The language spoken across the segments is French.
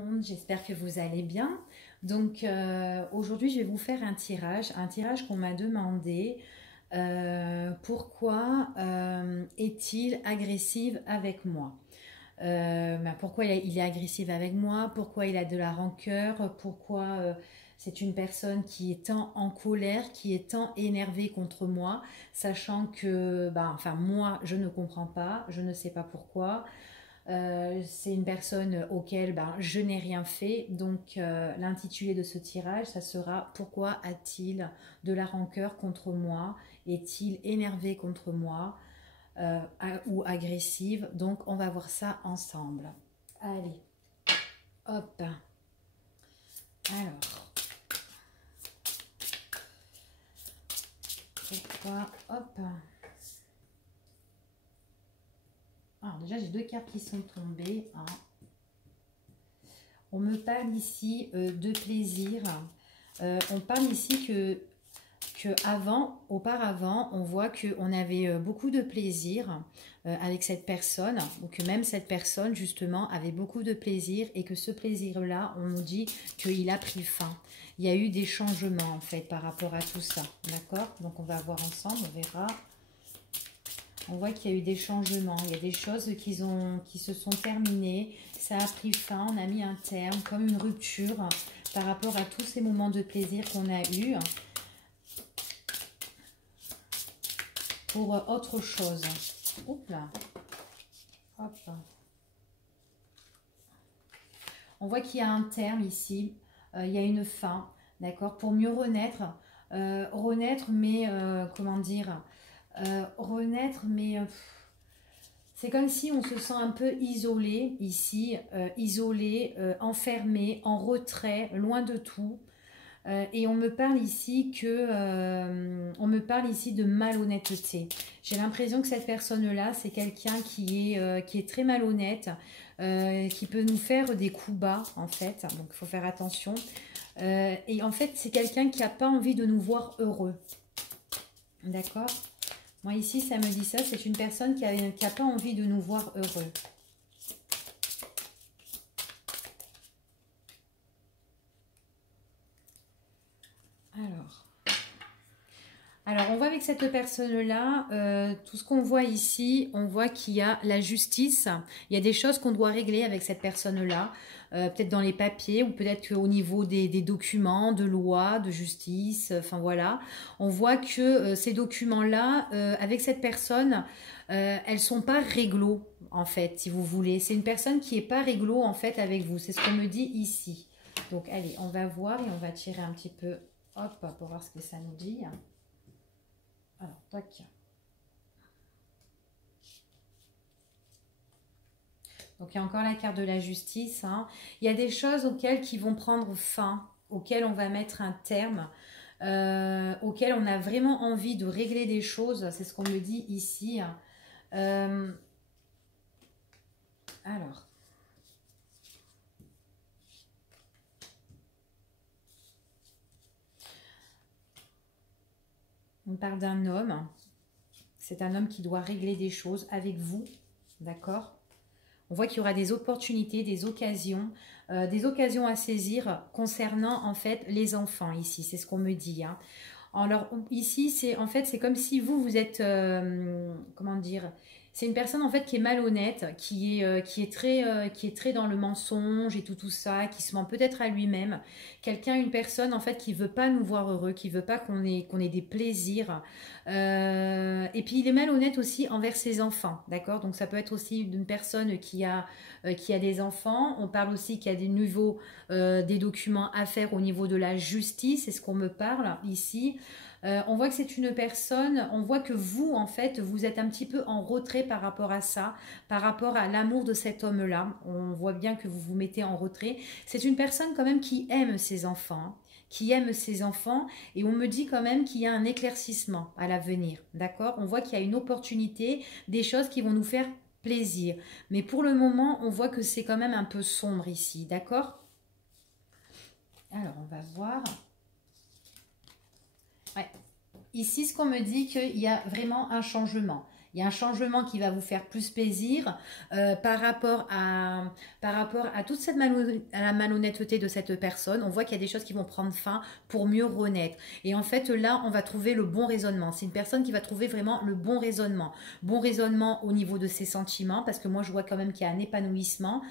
monde, j'espère que vous allez bien. Donc aujourd'hui, je vais vous faire un tirage qu'on m'a demandé. Pourquoi est-il agressif avec moi? Pourquoi il est agressif avec moi? Pourquoi il a de la rancœur? Pourquoi c'est une personne qui est tant en colère, qui est tant énervée contre moi, sachant que, enfin, moi, je ne comprends pas, je ne sais pas pourquoi. C'est une personne auquel je n'ai rien fait. Donc l'intitulé de ce tirage, ça sera: pourquoi a-t-il de la rancœur contre moi? Est-il énervé contre moi ou agressive? Donc on va voir ça ensemble. Allez, hop. Alors, pourquoi? Hop. Alors déjà, j'ai deux cartes qui sont tombées. Hein. On me parle ici de plaisir. On parle ici auparavant, on voit qu'on avait beaucoup de plaisir avec cette personne, ou que même cette personne, justement, avait beaucoup de plaisir, et que ce plaisir-là, on nous dit qu'il a pris fin. Il y a eu des changements, en fait, par rapport à tout ça. D'accord? Donc, on va voir ensemble, on verra. On voit qu'il y a eu des changements, il y a des choses qui se sont terminées, ça a pris fin, on a mis un terme, comme une rupture par rapport à tous ces moments de plaisir qu'on a eus pour autre chose. Oups là. Hop. On voit qu'il y a un terme ici, il y a une fin, d'accord, pour mieux renaître, mais comment dire, renaître, mais c'est comme si on se sent un peu isolé ici, isolé, enfermé, en retrait, loin de tout. Et on me parle ici de malhonnêteté. J'ai l'impression que cette personne-là, c'est quelqu'un qui est très malhonnête, qui peut nous faire des coups bas, en fait. Donc, il faut faire attention. Et en fait, c'est quelqu'un qui n'a pas envie de nous voir heureux. D'accord? Moi, ici, ça me dit ça. C'est une personne qui n'a pas envie de nous voir heureux. Alors, on voit avec cette personne-là, tout ce qu'on voit ici, on voit qu'il y a la justice. Il y a des choses qu'on doit régler avec cette personne-là, peut-être dans les papiers, ou peut-être au niveau des documents, de loi, de justice, enfin voilà. On voit que ces documents-là, avec cette personne, elles sont pas réglo, en fait, si vous voulez. C'est une personne qui n'est pas réglo, en fait, avec vous. C'est ce qu'on me dit ici. Donc, allez, on va voir et on va tirer un petit peu, hop, pour voir ce que ça nous dit. Alors, tac. Donc, il y a encore la carte de la justice. Hein. Il y a des choses qui vont prendre fin, auxquelles on va mettre un terme, auxquelles on a vraiment envie de régler des choses. C'est ce qu'on me dit ici. Alors. On parle d'un homme. C'est un homme qui doit régler des choses avec vous. D'accord ? On voit qu'il y aura des opportunités, des occasions à saisir concernant en fait les enfants ici. C'est ce qu'on me dit. Hein. Alors ici, c'est comme si vous êtes, comment dire, c'est une personne en fait qui est malhonnête, qui est très dans le mensonge et tout ça, qui se ment peut-être à lui-même. Une personne en fait qui veut pas nous voir heureux, qui veut pas qu'on ait des plaisirs. Et puis il est malhonnête aussi envers ses enfants, d'accord? Donc ça peut être aussi d'une personne qui a des enfants. On parle aussi qu'il y a des documents à faire au niveau de la justice, c'est ce qu'on me parle ici. On voit que c'est une personne, on voit que vous, en fait, vous êtes un petit peu en retrait par rapport à ça, par rapport à l'amour de cet homme-là. On voit bien que vous vous mettez en retrait. C'est une personne quand même qui aime ses enfants, et on me dit quand même qu'il y a un éclaircissement à l'avenir, d'accord? On voit qu'il y a une opportunité, des choses qui vont nous faire plaisir. Mais pour le moment, on voit que c'est quand même un peu sombre ici, d'accord? Alors, on va voir. Ouais. Ici, ce qu'on me dit, qu'il y a vraiment un changement. Il y a un changement qui va vous faire plus plaisir par rapport à toute cette à la malhonnêteté de cette personne. On voit qu'il y a des choses qui vont prendre fin pour mieux renaître. Et en fait, là, on va trouver le bon raisonnement. C'est une personne qui va trouver vraiment le bon raisonnement. Bon raisonnement au niveau de ses sentiments, parce que moi, je vois quand même qu'il y a un épanouissement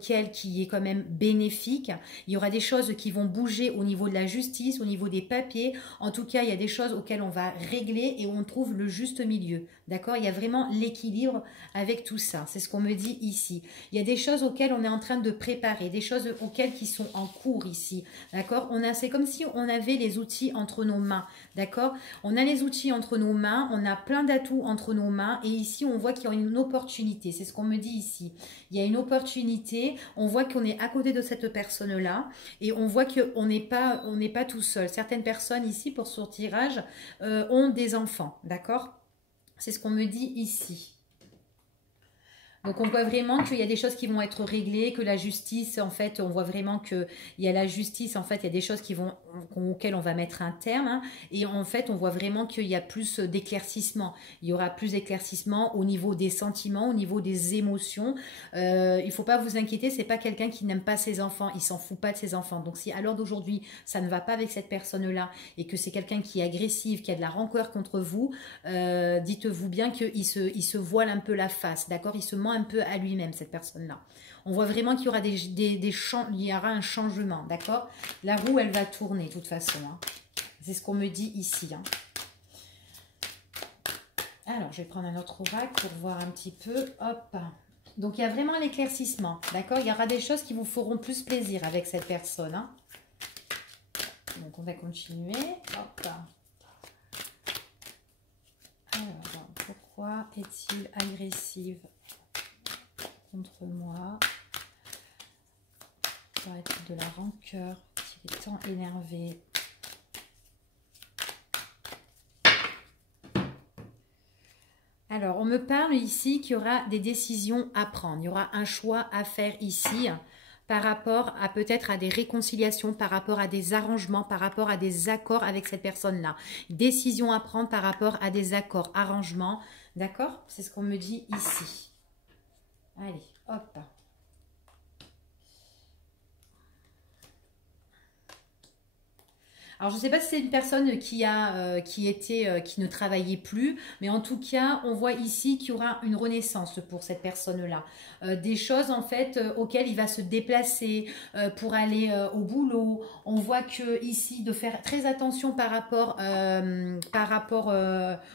qui est quand même bénéfique. Il y aura des choses qui vont bouger au niveau de la justice, au niveau des papiers. En tout cas, il y a des choses auxquelles on va régler et où on trouve le juste milieu. D'accord? Il y a vraiment l'équilibre avec tout ça. C'est ce qu'on me dit ici. Il y a des choses auxquelles on est en train de préparer, des choses auxquelles qui sont en cours ici. D'accord? C'est comme si on avait les outils entre nos mains. D'accord? On a les outils entre nos mains, on a plein d'atouts entre nos mains et ici on voit qu'il y a une opportunité. C'est ce qu'on me dit ici. Il y a une opportunité, on voit qu'on est à côté de cette personne-là et on voit qu'on n'est pas tout seul. Certaines personnes ici pour ce tirage ont des enfants. D'accord? C'est ce qu'on me dit ici. Donc on voit vraiment qu'il y a des choses qui vont être réglées, que la justice, en fait, on voit vraiment qu'il y a la justice, en fait, il y a des choses auxquelles on va mettre un terme. Hein, et en fait, on voit vraiment qu'il y a plus d'éclaircissement. Il y aura plus d'éclaircissement au niveau des sentiments, au niveau des émotions. Il ne faut pas vous inquiéter, c'est pas quelqu'un qui n'aime pas ses enfants, il s'en fout pas de ses enfants. Donc si à l'heure d'aujourd'hui, ça ne va pas avec cette personne-là et que c'est quelqu'un qui est agressif, qui a de la rancœur contre vous, dites-vous bien qu'il se voile un peu la face, d'accord? Il se ment un peu à lui-même, cette personne-là. On voit vraiment qu'il y aura il y aura un changement, d'accord? La roue, elle va tourner, de toute façon. Hein. C'est ce qu'on me dit ici. Hein. Alors, je vais prendre un autre oracle pour voir un petit peu. Hop. Donc, il y a vraiment l'éclaircissement, d'accord? Il y aura des choses qui vous feront plus plaisir avec cette personne. Hein. Donc, on va continuer. Hop. Alors, pourquoi est-il agressif contre moi? Ça va être de la rancœur. Il est tant énervé. Alors, on me parle ici qu'il y aura des décisions à prendre. Il y aura un choix à faire ici par rapport à peut-être à des réconciliations, par rapport à des arrangements, par rapport à des accords avec cette personne-là. Décision à prendre par rapport à des accords, arrangements. D'accord? C'est ce qu'on me dit ici. Allez, hop. Alors, je ne sais pas si c'est une personne qui ne travaillait plus, mais en tout cas, on voit ici qu'il y aura une renaissance pour cette personne-là. Des choses, en fait, auxquelles il va se déplacer pour aller au boulot. On voit que ici, de faire très attention par rapport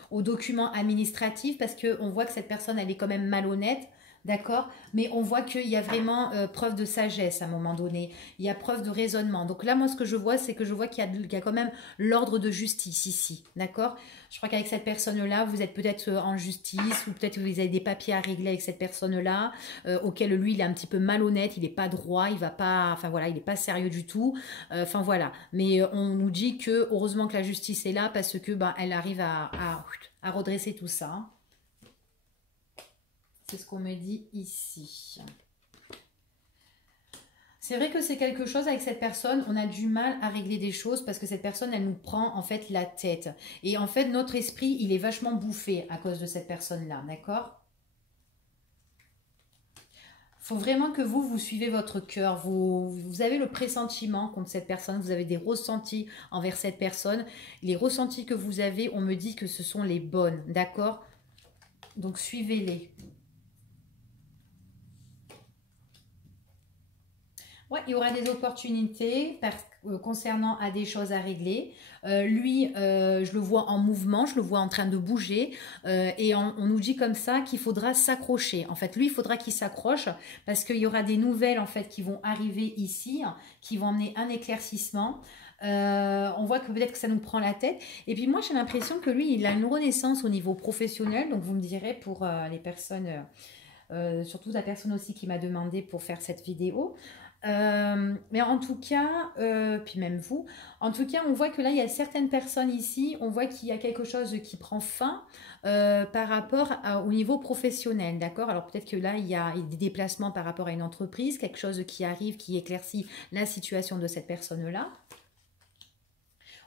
aux documents administratifs, parce qu'on voit que cette personne, elle est quand même malhonnête. D'accord? Mais on voit qu'il y a vraiment preuve de sagesse à un moment donné. Il y a preuve de raisonnement. Donc là, moi, ce que je vois, c'est que je vois qu'il y a quand même l'ordre de justice ici. D'accord? Je crois qu'avec cette personne-là, vous êtes peut-être en justice ou peut-être que vous avez des papiers à régler avec cette personne-là auquel lui, il est un petit peu malhonnête, il n'est pas droit, il va pas, enfin voilà, il n'est pas sérieux du tout. Enfin voilà. Mais on nous dit que heureusement que la justice est là parce que elle arrive à redresser tout ça. Hein. C'est ce qu'on me dit ici. C'est vrai que c'est quelque chose avec cette personne, on a du mal à régler des choses parce que cette personne, elle nous prend en fait la tête. Et en fait, notre esprit, il est vachement bouffé à cause de cette personne-là, d'accord? Il faut vraiment que vous suivez votre cœur. Vous avez le pressentiment contre cette personne, vous avez des ressentis envers cette personne. Les ressentis que vous avez, on me dit que ce sont les bonnes, d'accord? Donc, suivez-les. Ouais, il y aura des opportunités concernant à des choses à régler. Lui, je le vois en mouvement, je le vois en train de bouger et on nous dit comme ça qu'il faudra s'accrocher. En fait, lui, il faudra qu'il s'accroche parce qu'il y aura des nouvelles en fait qui vont arriver ici, qui vont amener un éclaircissement. On voit que peut-être que ça nous prend la tête. Et puis moi, j'ai l'impression que lui, il a une renaissance au niveau professionnel. Donc, vous me direz pour les personnes, surtout la personne aussi qui m'a demandé pour faire cette vidéo. Mais en tout cas, puis même vous, en tout cas, on voit que là, il y a certaines personnes ici, on voit qu'il y a quelque chose qui prend fin par rapport au niveau professionnel, d'accord? Alors peut-être que là, il y a des déplacements par rapport à une entreprise, quelque chose qui arrive, qui éclaircit la situation de cette personne-là.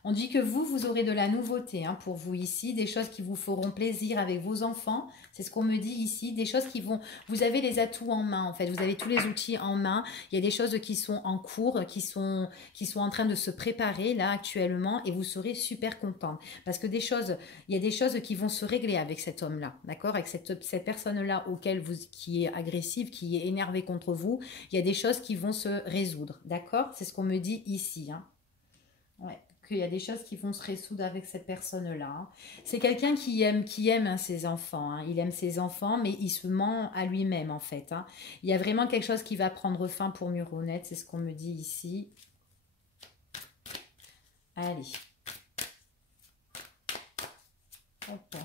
On dit que vous aurez de la nouveauté hein, pour vous ici, des choses qui vous feront plaisir avec vos enfants. C'est ce qu'on me dit ici, des choses qui vont... Vous avez les atouts en main en fait, vous avez tous les outils en main. Il y a des choses qui sont en cours, qui sont en train de se préparer là actuellement et vous serez super contente. Parce que il y a des choses qui vont se régler avec cet homme-là, d'accord? Avec cette personne-là qui est agressive, qui est énervée contre vous, il y a des choses qui vont se résoudre, d'accord? C'est ce qu'on me dit ici, hein. Ouais, qu'il y a des choses qui vont se résoudre avec cette personne-là. Hein. C'est quelqu'un qui aime hein, ses enfants. Hein. Il aime ses enfants, mais il se ment à lui-même, en fait. Hein. Il y a vraiment quelque chose qui va prendre fin pour Muronette. C'est ce qu'on me dit ici. Allez. Hop.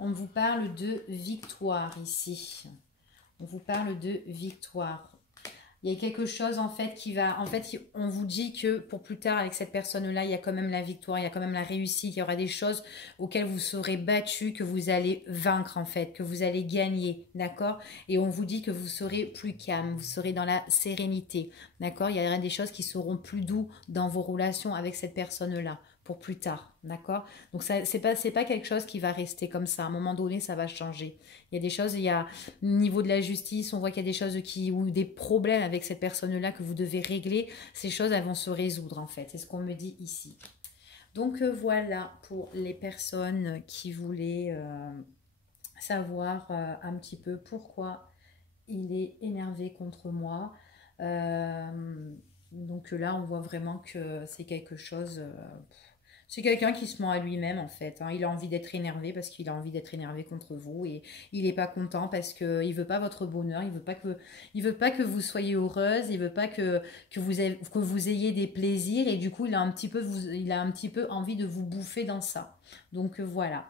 On vous parle de victoire ici. On vous parle de victoire. Il y a quelque chose en fait qui va... En fait, on vous dit que pour plus tard avec cette personne-là, il y a quand même la victoire, il y a quand même la réussite. Il y aura des choses auxquelles vous serez battu, que vous allez vaincre en fait, que vous allez gagner, d'accord? Et on vous dit que vous serez plus calme, vous serez dans la sérénité, d'accord? Il y aura des choses qui seront plus doux dans vos relations avec cette personne-là. Pour plus tard, d'accord? Donc, c'est pas quelque chose qui va rester comme ça. À un moment donné, ça va changer. Il y a des choses, au niveau de la justice, on voit qu'il y a des choses ou des problèmes avec cette personne-là que vous devez régler. Ces choses, elles vont se résoudre, en fait. C'est ce qu'on me dit ici. Donc, voilà pour les personnes qui voulaient savoir un petit peu pourquoi il est énervé contre moi. Donc là, on voit vraiment que c'est quelque chose... c'est quelqu'un qui se ment à lui-même en fait. Hein. Il a envie d'être énervé parce qu'il a envie d'être énervé contre vous et il n'est pas content parce qu'il ne veut pas votre bonheur, il veut pas que vous soyez heureuse, il veut pas que vous ayez des plaisirs et du coup il a un petit peu envie de vous bouffer dans ça. Donc voilà.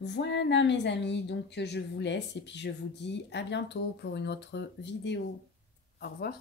Voilà mes amis, donc je vous laisse et puis je vous dis à bientôt pour une autre vidéo. Au revoir.